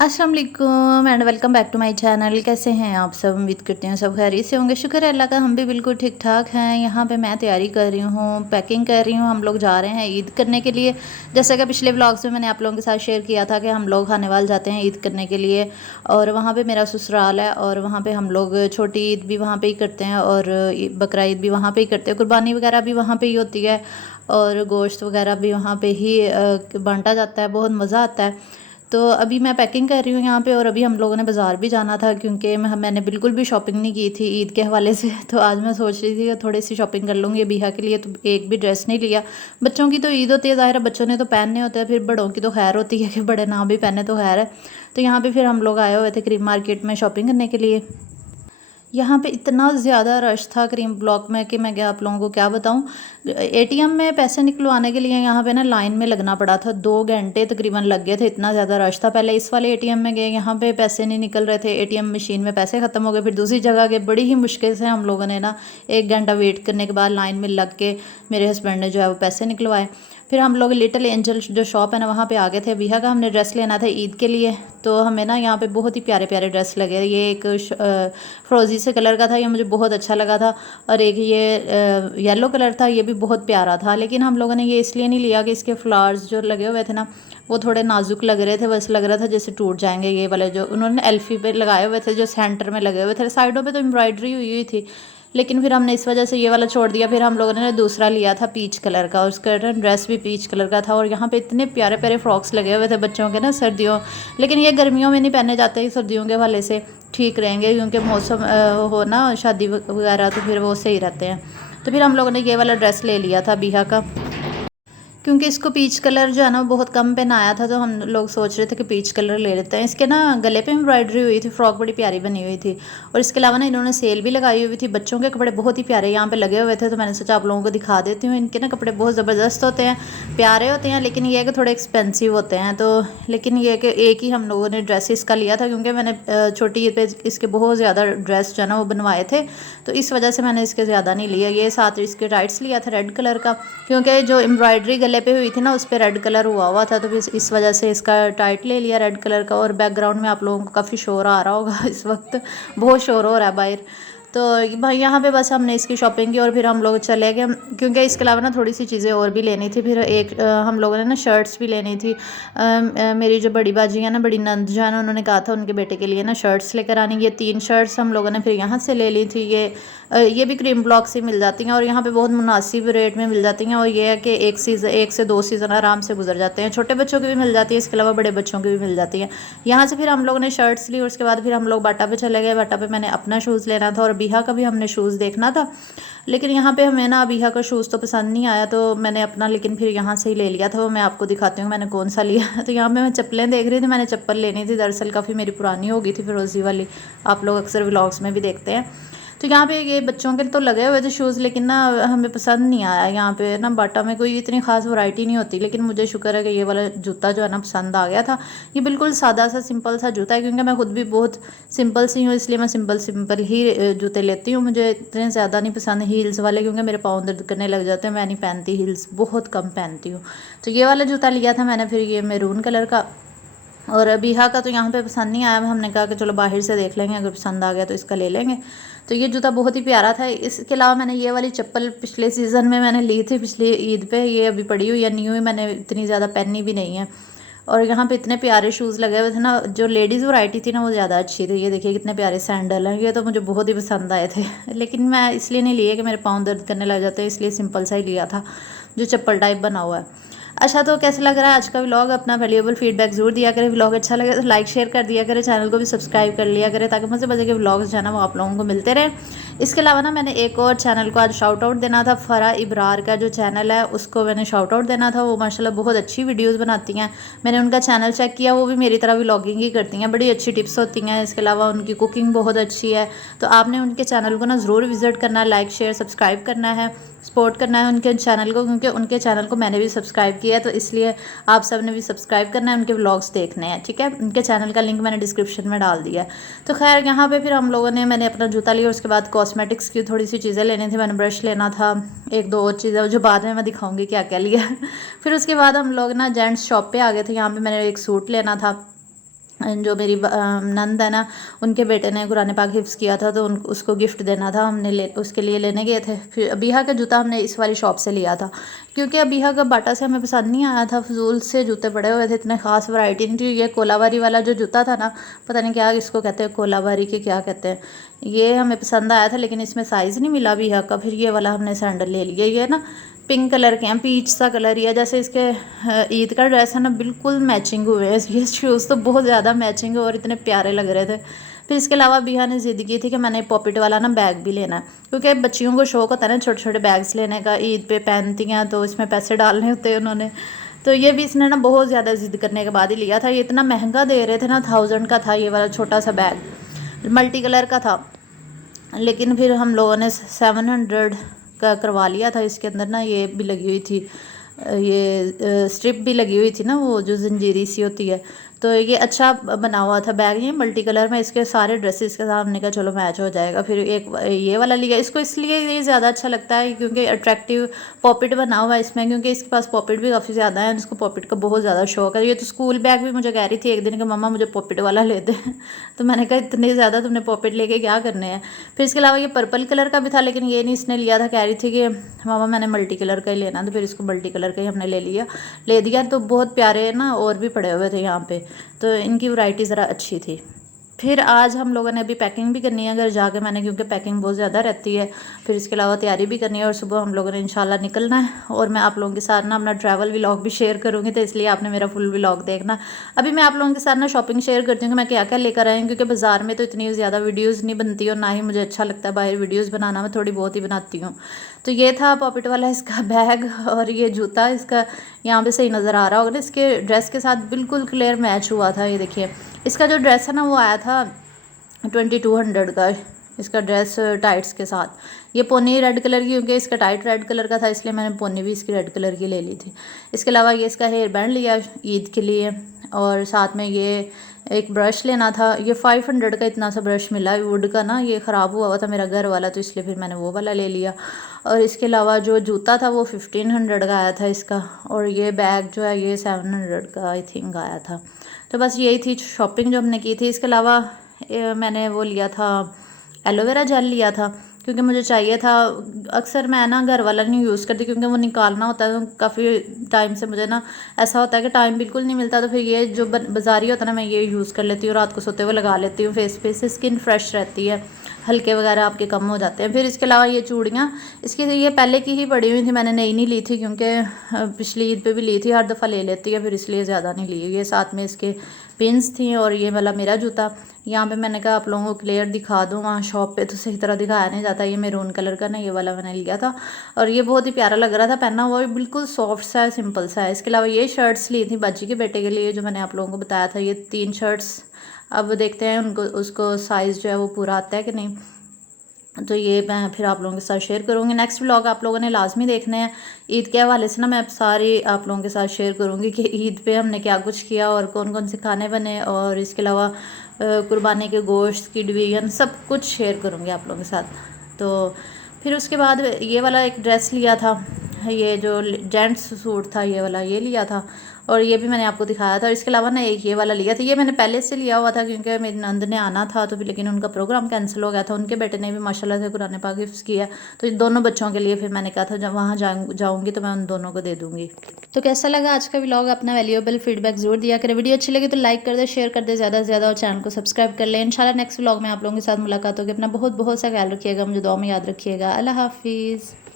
अस्सलाम वालेकुम and welcome back to my channel. कैसे हैं आप सब? उम्मीद करते हैं सब खैरियत से होंगे। शुक्र है अल्लाह का, हम भी बिल्कुल ठीक ठाक हैं। यहाँ पे मैं तैयारी कर रही हूँ, पैकिंग कर रही हूँ। हम लोग जा रहे हैं ईद करने के लिए। जैसा कि पिछले व्लॉग्स में मैंने आप लोगों के साथ शेयर किया था कि हम लोग खानेवाल जाते हैं ईद करने के लिए, और वहाँ पर मेरा ससुराल है, और वहाँ पर हम लोग छोटी ईद भी वहाँ पर ही करते हैं और बकरा ईद भी वहाँ पर ही करते हैं। कुर्बानी वगैरह भी वहाँ पर ही होती है और गोश्त वगैरह भी वहाँ पे ही बांटा जाता है। बहुत मज़ा आता है। तो अभी मैं पैकिंग कर रही हूँ यहाँ पे, और अभी हम लोगों ने बाज़ार भी जाना था क्योंकि मैंने बिल्कुल भी शॉपिंग नहीं की थी ईद के हवाले से। तो आज मैं सोच रही थी कि थोड़ी सी शॉपिंग कर लूँगी बिहा के लिए। तो एक भी ड्रेस नहीं लिया। बच्चों की तो ईद होती है, ज़ाहिर है बच्चों ने तो पहनने होते हैं, फिर बड़ों की तो खैर होती है कि बड़े ना भी पहने तो खैर है। तो यहाँ पर फिर हम लोग आए हुए थे क्रीम मार्केट में शॉपिंग करने के लिए। यहाँ पे इतना ज़्यादा रश था क्रीम ब्लॉक में कि मैं क्या आप लोगों को क्या बताऊँ। एटीएम में पैसे निकलवाने के लिए यहाँ पे ना लाइन में लगना पड़ा था, 2 घंटे तकरीबन लग गए थे, इतना ज़्यादा रश था। पहले इस वाले एटीएम में गए, यहाँ पे पैसे नहीं निकल रहे थे, एटीएम मशीन में पैसे ख़त्म हो गए। फिर दूसरी जगह गए, बड़ी ही मुश्किल से हम लोगों ने ना 1 घंटा वेट करने के बाद लाइन में लग के मेरे हस्बैंड ने जो है वो पैसे निकलवाए। फिर हम लोग लिटिल एंजल जो शॉप है ना वहाँ पे आ गए थे। बिहा का हमने ड्रेस लेना था ईद के लिए, तो हमें ना यहाँ पे बहुत ही प्यारे प्यारे ड्रेस लगे। ये एक फ्रोजी से कलर का था, ये मुझे बहुत अच्छा लगा था, और एक ये येलो कलर था, ये भी बहुत प्यारा था। लेकिन हम लोगों ने ये इसलिए नहीं लिया कि इसके फ्लावर्स जो लगे हुए थे ना वो थोड़े नाजुक लग रहे थे, बस लग रहा था जैसे टूट जाएंगे। ये वाले जो उन्होंने एल्फी पे लगाए हुए थे, जो सेंटर में लगे हुए थे, साइडों पे तो एम्ब्रॉयडरी हुई हुई थी, लेकिन फिर हमने इस वजह से ये वाला छोड़ दिया। फिर हम लोगों ने दूसरा लिया था पीच कलर का, और उसका ड्रेस भी पीच कलर का था। और यहाँ पे इतने प्यारे प्यारे फ्रॉक्स लगे हुए थे बच्चों के ना सर्दियों, लेकिन ये गर्मियों में नहीं पहने जाते, सर्दियों के वाले से ठीक रहेंगे क्योंकि मौसम हो ना शादी वगैरह, तो फिर वो सही रहते हैं। तो फिर हम लोगों ने ये वाला ड्रेस ले लिया था बिहा का, क्योंकि इसको पीच कलर जो है ना बहुत कम पहनाया था, तो हम लोग सोच रहे थे कि पीच कलर ले लेते हैं। इसके ना गले पे एम्ब्रॉयडरी हुई थी, फ्रॉक बड़ी प्यारी बनी हुई थी, और इसके अलावा ना इन्होंने सेल भी लगाई हुई थी। बच्चों के कपड़े बहुत ही प्यारे यहाँ पे लगे हुए थे, तो मैंने सोचा आप लोगों को दिखा देती हूँ। इनके ना कपड़े बहुत ज़बरदस्त होते हैं, प्यारे होते हैं, लेकिन ये है कि थोड़े एक्सपेंसिव होते हैं। तो लेकिन ये कि एक ही हम लोगों ने ड्रेस इसका लिया था, क्योंकि मैंने छोटी ईद पे इसके बहुत ज़्यादा ड्रेस जो है ना वो बनवाए थे, तो इस वजह से मैंने इसके ज़्यादा नहीं लिया। ये साथ इसके टाइट्स लिया था रेड कलर का, क्योंकि जो एम्ब्रॉयडरी गले पे हुई थी ना उस पर रेड कलर हुआ था, तो फिर इस वजह से इसका टाइट ले लिया रेड कलर का। और बैकग्राउंड में आप लोगों को काफ़ी शोर आ रहा होगा इस वक्त, बहुत शोर हो रहा है बाहर। तो भाई यहाँ पे बस हमने इसकी शॉपिंग की और फिर हम लोग चले गए, क्योंकि इसके अलावा ना थोड़ी सी चीज़ें और भी लेनी थी। फिर एक हम लोगों ने ना शर्ट्स भी लेनी थी। मेरी जो बड़ी बाजी है ना, बड़ी नंद जो है ना, उन्होंने कहा था उनके बेटे के लिए ना शर्ट्स लेकर आनी। ये 3 शर्ट्स हम लोगों ने फिर यहाँ से ले ली थी। ये भी क्रीम ब्लॉक से मिल जाती हैं, और यहाँ पे बहुत मुनासिब रेट में मिल जाती हैं। और ये है कि 1 से 2 सीज़न आराम से गुजर जाते हैं। छोटे बच्चों की भी मिल जाती है, इसके अलावा बड़े बच्चों की भी मिल जाती हैं। यहाँ से फिर हम लोगों ने शर्ट्स ली, और उसके बाद फिर हम लोग बाटा पे चले गए। बाटा पे मैंने अपना शूज़ लेना था, और बिहा का भी हमने शूज़ देखना था, लेकिन यहाँ पे हमें ना बिहा का शूज़ तो पसंद नहीं आया, तो मैंने अपना लेकिन फिर यहाँ से ही ले लिया था। वो मैं आपको दिखाती हूँ मैंने कौन सा लिया। तो यहाँ पे मैं चप्पलें देख रही थी, मैंने चप्पल लेनी थी, दरअसल काफ़ी मेरी पुरानी हो गई थी फिरोज़ी वाली, आप लोग अक्सर व्लॉग्स में भी देखते हैं। तो यहाँ पे ये बच्चों के तो लगे हुए थे शूज़, लेकिन ना हमें पसंद नहीं आया। यहाँ पे ना बाटा में कोई इतनी खास वैरायटी नहीं होती, लेकिन मुझे शुक्र है कि ये वाला जूता जो है ना पसंद आ गया था। ये बिल्कुल सादा सा सिंपल सा जूता है, क्योंकि मैं खुद भी बहुत सिंपल सी हूँ, इसलिए मैं सिंपल ही जूते लेती हूँ। मुझे इतने ज़्यादा नहीं पसंद हील्स वाले, क्योंकि मेरे पाँव दर्द करने लग जाते हैं, मैं नहीं पहनती हील्स, बहुत कम पहनती हूँ। तो ये वाला जूता लिया था मैंने, फिर ये मैरून कलर का। और बिहा का तो यहाँ पे पसंद नहीं आया, हमने कहा कि चलो बाहर से देख लेंगे, अगर पसंद आ गया तो इसका ले लेंगे। तो ये जूता बहुत ही प्यारा था। इसके अलावा मैंने ये वाली चप्पल पिछले सीज़न में मैंने ली थी, पिछली ईद पे, ये अभी पड़ी हुई है, न्यू ही, मैंने इतनी ज़्यादा पहनी भी नहीं है। और यहाँ पे इतने प्यारे शूज़ लगे हुए थे ना, जो लेडीज़ वैरायटी थी ना वो ज़्यादा अच्छी थी। ये देखिए कितने प्यारे सैंडल हैं, ये तो मुझे बहुत ही पसंद आए थे। लेकिन मैं इसलिए नहीं लिए कि मेरे पाँव दर्द करने लग जाते हैं, इसलिए सिंपल सा ही लिया था जो चप्पल टाइप बना हुआ है। अच्छा, तो कैसा लग रहा है आज का व्लॉग? अपना वैल्यूएबल फीडबैक ज़रूर दिया करें। व्लॉग अच्छा लगे तो लाइक शेयर कर दिया करें, चैनल को भी सब्सक्राइब कर लिया करें, ताकि मज़े मज़े के व्लॉग्स जो है ना वो आप लोगों को मिलते रहें। इसके अलावा ना मैंने एक और चैनल को आज शाउट आउट देना था, फ़रा इब्रार का जो चैनल है उसको मैंने शाउट आउट देना था। वो माशाल्लाह बहुत अच्छी वीडियोज़ बनाती हैं। मैंने उनका चैनल चेक किया, वो भी मेरी तरह व्लॉगिंग ही करती हैं, बड़ी अच्छी टिप्स होती हैं। इसके अलावा उनकी कुकिंग बहुत अच्छी है, तो आपने उनके चैनल को ना ज़रूर विज़िट करना है, लाइक शेयर सब्सक्राइब करना है, सपोर्ट करना है उनके चैनल को, क्योंकि उनके चैनल को मैंने भी सब्सक्राइब किया है, तो इसलिए आप सब ने भी सब्सक्राइब करना है, उनके व्लॉग्स देखने हैं, ठीक है। उनके चैनल का लिंक मैंने डिस्क्रिप्शन में डाल दिया है। तो खैर यहाँ पे फिर हम लोगों ने, मैंने अपना जूता लिया, उसके बाद कॉस्मेटिक्स की थोड़ी सी चीज़ें लेनी थी, मैंने ब्रश लेना था, 1-2 और चीज़ें जो बाद में मैं दिखाऊंगी क्या क्या लिया। फिर उसके बाद हम लोग ना जेंट्स शॉप पे आ गए थे। यहाँ पे मैंने एक सूट लेना था, जो मेरी नंद है ना, उनके बेटे ने कुरान पाक हिफ्ज़ किया था, तो उन उसको गिफ्ट देना था, हमने उसके लिए लेने गए थे। फिर अबीहा का जूता हमने इस वाली शॉप से लिया था, क्योंकि अबीहा का बाटा से हमें पसंद नहीं आया था, फजूल से जूते पड़े हुए थे, इतने ख़ास वैरायटी नहीं थी। ये कोलाबारी वाला जो जूता था ना, पता नहीं क्या इसको कहते हैं, कोलाबारी के क्या कहते हैं, ये हमें पसंद आया था, लेकिन इसमें साइज़ नहीं मिला अबीहा का। फिर ये वाला हमने सैंडल ले लिया। ये ना पिंक कलर के हैं, पीच सा कलर ही है, जैसे इसके ईद का ड्रेस है ना, बिल्कुल मैचिंग हुए हैं। ये शूज़ तो बहुत ज़्यादा मैचिंग और इतने प्यारे लग रहे थे। फिर इसके अलावा बिहा ने ज़िद की थी कि मैंने पॉकेट वाला ना बैग भी लेना है, क्योंकि बच्चियों को शौक होता है ना छोटे छोटे बैग्स लेने का, ईद पे पहनती हैं तो इसमें पैसे डालने होते हैं उन्होंने। तो ये भी इसने ना बहुत ज़्यादा ज़िद करने के बाद ही लिया था। ये इतना महंगा दे रहे थे ना, 1000 का था ये वाला छोटा सा बैग, मल्टी कलर का था, लेकिन फिर हम लोगों ने 700 का करवा लिया था। इसके अंदर ना ये भी लगी हुई थी, ये स्ट्रिप भी लगी हुई थी ना, वो जो जंजीरी सी होती है। तो ये अच्छा बना हुआ था बैग, ये मल्टी कलर में, इसके सारे ड्रेसेस के साथ हमने कहा चलो मैच हो जाएगा। फिर एक ये वाला लिया, इसको इसलिए ये ज़्यादा अच्छा लगता है क्योंकि अट्रैक्टिव पॉकेट बना हुआ है इसमें, क्योंकि इसके पास पॉकेट भी काफ़ी ज़्यादा है, इसको पॉकेट का बहुत ज़्यादा शौक है। ये तो स्कूल बैग भी मुझे कह रही थी एक दिन कि मम्मा मुझे पॉकेट वाला ले दे तो मैंने कहा इतने ज़्यादा तुमने पॉकेट लेके क्या करने हैं। फिर इसके अलावा ये पर्पल कलर का भी था, लेकिन ये नहीं इसने लिया था, कह रही थी कि मामा मैंने मल्टी कलर का ही लेना, तो फिर इसको मल्टी कलर का ही हमने ले दिया। तो बहुत प्यारे ना और भी पड़े हुए थे यहाँ पे, तो इनकी वैरायटी ज़रा अच्छी थी। फिर आज हम लोगों ने अभी पैकिंग भी करनी है घर जाके मैंने, क्योंकि पैकिंग बहुत ज़्यादा रहती है। फिर इसके अलावा तैयारी भी करनी है और सुबह हम लोगों ने इंशाल्लाह निकलना है। और मैं आप लोगों के साथ ना अपना ट्रैवल व्लॉग भी शेयर करूँगी, तो इसलिए आपने मेरा फुल व्लॉग देखना। अभी मैं आप लोगों के साथ ना शॉपिंग शेयर करती हूँ कि मैं क्या क्या लेकर आई हूँ, क्योंकि बाज़ार में तो इतनी ज़्यादा वीडियोज़ नहीं बनती और ना ही मुझे अच्छा लगता है बाहर वीडियोज़ बनाना, मैं थोड़ी बहुत ही बनाती हूँ। तो ये था पॉकेट वाला इसका बैग, और ये जूता इसका यहाँ पे सही नज़र आ रहा होगा ना, इसके ड्रेस के साथ बिल्कुल क्लियर मैच हुआ था। ये देखिए इसका जो ड्रेस है ना वो आया था 2200 का, इसका ड्रेस टाइट्स के साथ। ये पोनी रेड कलर की, क्योंकि इसका टाइट रेड कलर का था इसलिए मैंने पोनी भी इसकी रेड कलर की ले ली थी। इसके अलावा ये इसका हेयर बैंड लिया ईद के लिए, और साथ में ये एक ब्रश लेना था। ये 500 का इतना सा ब्रश मिला वुड का ना, ये ख़राब हुआ था मेरा घर वाला, तो इसलिए फिर मैंने वो वाला ले लिया। और इसके अलावा जो जूता था वो 1500 का आया था इसका, और ये बैग जो है ये 700 का आई थिंक आया था। तो बस यही थी शॉपिंग जो हमने की थी। इसके अलावा मैंने वो लिया था, एलोवेरा जेल लिया था, क्योंकि मुझे चाहिए था। अक्सर मैं ना घर वाला नहीं यूज़ करती, क्योंकि वो निकालना होता है, तो काफ़ी टाइम से मुझे ना ऐसा होता है कि टाइम बिल्कुल नहीं मिलता, तो फिर ये जो बाज़ारी होता है ना, मैं ये यूज़ कर लेती हूँ, रात को सोते हुए लगा लेती हूँ फेस पे, से स्किन फ्रेश रहती है, हल्के वगैरह आपके कम हो जाते हैं। फिर इसके अलावा ये चूड़ियाँ, इसकी ये पहले की ही पड़ी हुई थी, मैंने नई नहीं ली थी, क्योंकि पिछली ईद पे भी ली थी, हर दफ़ा ले लेती है, फिर इसलिए ज़्यादा नहीं ली। ये साथ में इसके पिन्स थी, और ये वाला मेरा जूता। यहाँ पे मैंने कहा आप लोगों को क्लियर दिखा दूँ, वहाँ शॉप पे तो सही तरह दिखाया नहीं जाता। ये मैरून कलर का ना, ये वाला मैंने लिया था, और ये बहुत ही प्यारा लग रहा था पहना हुआ, बिल्कुल सॉफ्ट सा है, सिंपल सा है। इसके अलावा ये शर्ट्स ली थी बाजी के बेटे के लिए, जो मैंने आप लोगों को बताया था, ये 3 शर्ट्स। अब देखते हैं उनको उसको साइज़ जो है वो पूरा आता है कि नहीं, तो ये मैं फिर आप लोगों के साथ शेयर करूँगी। नेक्स्ट व्लॉग आप लोगों ने लाजमी देखने हैं। ईद के हवाले से ना मैं सारी आप लोगों के साथ शेयर करूँगी कि ईद पे हमने क्या कुछ किया और कौन कौन से खाने बने, और इसके अलावा कुर्बानी के गोश्त की डिवीज़न सब कुछ शेयर करूँगी आप लोगों के साथ। तो फिर उसके बाद ये वाला एक ड्रेस लिया था, ये जो जेंट्स सूट था ये वाला, ये लिया था, और ये भी मैंने आपको दिखाया था। और इसके अलावा ना एक ये वाला लिया था, ये मैंने पहले से लिया हुआ था, क्योंकि मेरी नंद ने आना था, तो लेकिन उनका प्रोग्राम कैंसिल हो गया था। उनके बेटे ने भी माशाल्लाह से कुरान पाक हिफ्ज़ किया, तो इन दोनों बच्चों के लिए फिर मैंने कहा था जब वहाँ जाऊँगी तो मैं उन दोनों को दे दूँगी। तो कैसा लगा आज का व्लॉग, अपना वैल्यूएबल फीडबैक ज़रूर दिया करें। वीडियो अच्छी लगी तो लाइक कर दे, शेयर कर दे ज़्यादा से ज़्यादा, और चैनल को सब्सक्राइब कर लें। इंशाल्लाह नेक्स्ट व्लॉग में आप लोगों के साथ मुलाकात होगी। अपना बहुत बहुत सा ख्याल रखिएगा, मुझे दुआ में याद रखिएगा। अल्लाह हाफिज़।